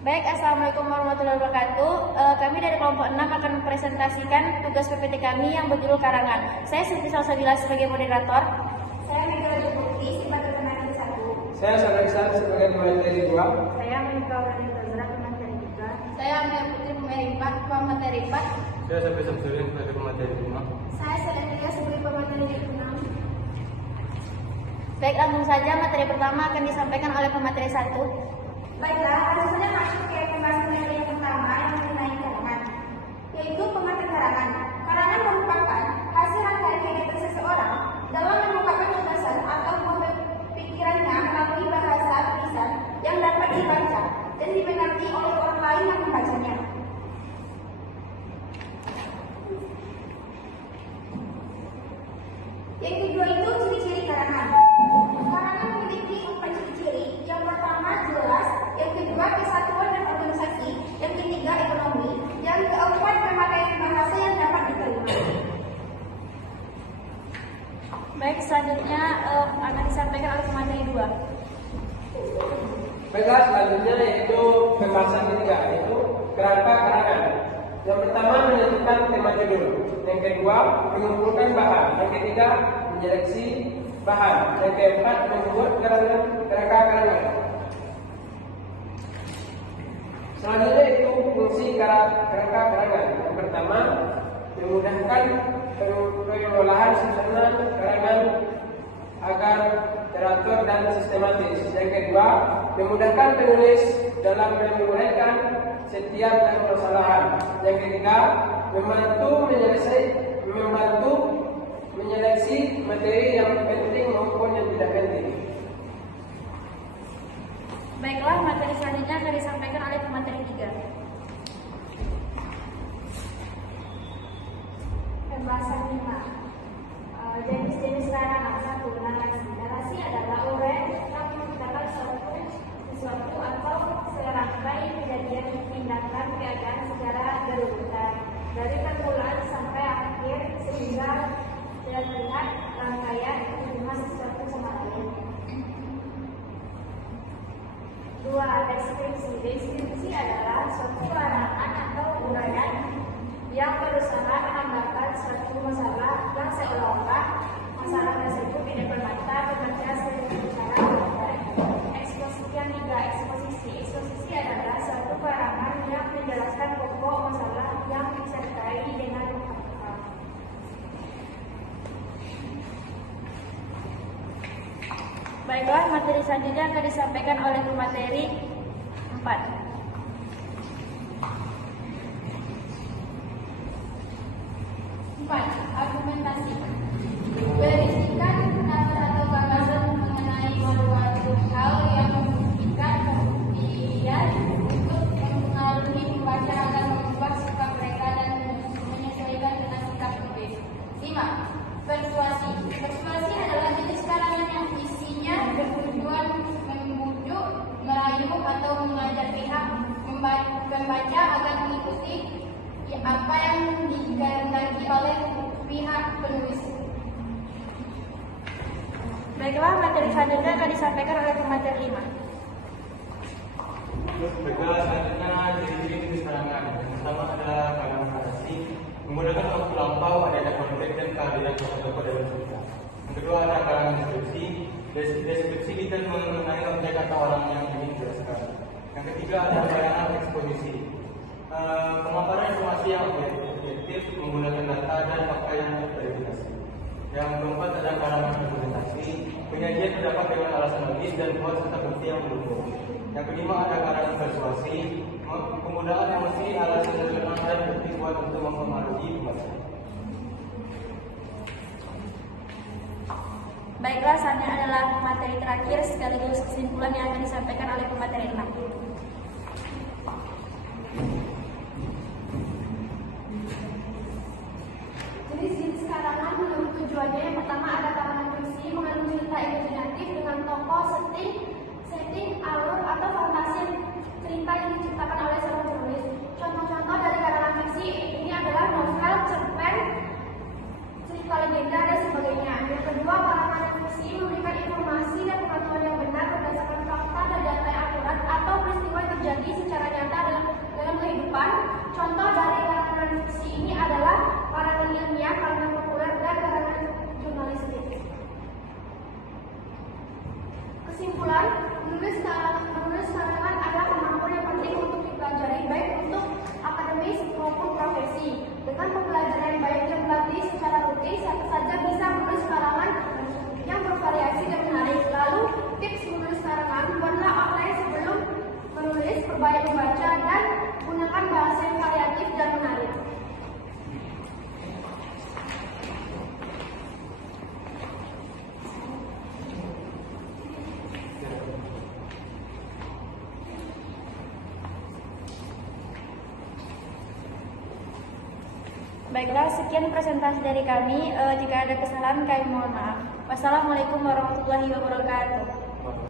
Baik, Assalamualaikum warahmatullahi wabarakatuh. Kami dari kelompok 6 akan mempresentasikan tugas PPT kami yang berjudul Karangan. Saya Siti Salsabila sebagai moderator. Saya Mega Jepukti sebagai pemateri 1. Saya Salarisa sebagai pemateri 2. Saya Mega Wani Tazra pemateri 3. Saya Amir Putri pemateri 4. Saya Safi Samsudin sebagai pemateri 5. Saya Selendria sebagai pemateri 6. Baik, langsung saja materi pertama akan disampaikan oleh pemateri 1. Baiklah, langsung saja masuk ke pembahasan yang pertama yang mengenai karangan, yaitu pengertian karangan. Karangan merupakan hasil rangkaian kegiatan seseorang dalam mengungkapkan gagasan atau pikirannya melalui bahasa tulisan yang dapat dibaca dan dimengerti oleh orang lain yang membacanya. Yang kedua itu ciri-ciri karangan. Karangan memiliki 4 ciri-ciri. Yang pertama jelas, yang kedua kesatuan dan organisasi, yang ketiga ekonomi, yang keempat pemakaian bahasa yang dapat diterima. Baik, selanjutnya akan disampaikan oleh pemateri 2. Baiklah, selanjutnya yaitu pembahasan ketiga, yaitu kerangka karangan. Yang pertama menentukan tema judul, yang kedua mengumpulkan bahan, yang ketiga menyeleksi bahan, yang keempat membuat kerangka karangan. Selanjutnya itu fungsi kerangka karangan. Yang pertama memudahkan pengolahan susunan karangan agar teratur dan sistematis. Yang kedua memudahkan penulis dalam menguraikan setiap permasalahan. Yang ketiga membantu menyeleksi materi yang penting maupun yang tidak penting. Baiklah, materi selanjutnya akan disampaikan oleh pemateri 3. Pembahasan 5. Jenis-jenis karangan. 1. Narasi. Narasi adalah uraian yang menceritakan sesuatu atau serangkai kejadian, tindakan, keadaan secara berurutan dari permulaan sampai akhir sehingga terlihat rangkaian hubungan sesuatu sama lain. 2. Deskripsi. Deskripsi adalah suatu karangan atau uraian yang berusaha menggambarkan suatu masalah yang seolah-olah masalah tersebut di depan mata pembaca secara gambar. Eksposisi. Yang 3. Eksposisi. Eksposisi adalah suatu karangan yang menjelaskan pokok masalah yang disertai dengan fakta. Baiklah, materi selanjutnya akan disampaikan oleh pemateri 4. Argumentasi. Berisikan data atau gagasan mengenai suatu hal yang membuktikan kemudian untuk mempengaruhi pembaca agar mengubah sikap mereka dan menyesuaikan dengan sikap penulis. 5. Persuasi. Persuasi adalah jenis karangan yang isinya bertujuan membujuk, merayu atau mengajak pihak membaca agar mengikuti apa yang dikehendaki oleh pihak penulis. Baiklah, materi selanjutnya akan disampaikan oleh pemateri 5. Baiklah, selanjutnya ciri-ciri jenis karangan. Yang pertama ada karangan narasi, menggunakan waktu lampau, adanya konteks dan kehadiran tokoh-tokoh dalam cerita. Yang kedua ada karangan deskripsi. Deskripsi kita mengenai objek atau orang yang ingin dijelaskan. Yang ketiga ada karangan eksposisi. Pemaparan informasi yang objektif menggunakan data dan fakta yang terverifikasi. Yang keempat ada karangan argumentasi, penyajian pendapat dengan alasan logis dan buat serta bukti yang mendukung. Yang kelima ada karangan persuasi, penggunaan emosi, alasan rasional dan bukti kuat untuk mempengaruhi pembaca. Baiklah, selanjutnya adalah materi terakhir sekaligus kesimpulan yang akan disampaikan oleh pemateri 6. Jenis karangan menurut tujuannya, yang pertama ada karangan fiksi mengandung cerita imajinatif dengan tokoh, setting, alur atau fantasi cerita yang diciptakan oleh seorang penulis. Contoh-contoh dari karangan fiksi ini adalah novel, cerpen, cerita legenda dan sebagainya. Yang kedua, karangan fiksi memberikan informasi dan pengetahuan yang benar berdasarkan fakta dan data yang akurat atau ilmiah, kalangan populer, dan kalangan jurnalistik. Kesimpulan, menulis karangan adalah kemampuan yang penting untuk dipelajari baik untuk akademis maupun profesi. Dengan pembelajaran yang baik yang berlatih secara rutin, siapa saja bisa menulis karangan yang bervariasi dan menarik. Lalu, tips menulis karangan, buatlah outline sebelum menulis, perbanyak membaca, dan gunakan bahasa yang variatif dan menarik. Baiklah, sekian presentasi dari kami. Jika ada kesalahan, kami mohon maaf. Wassalamualaikum warahmatullahi wabarakatuh.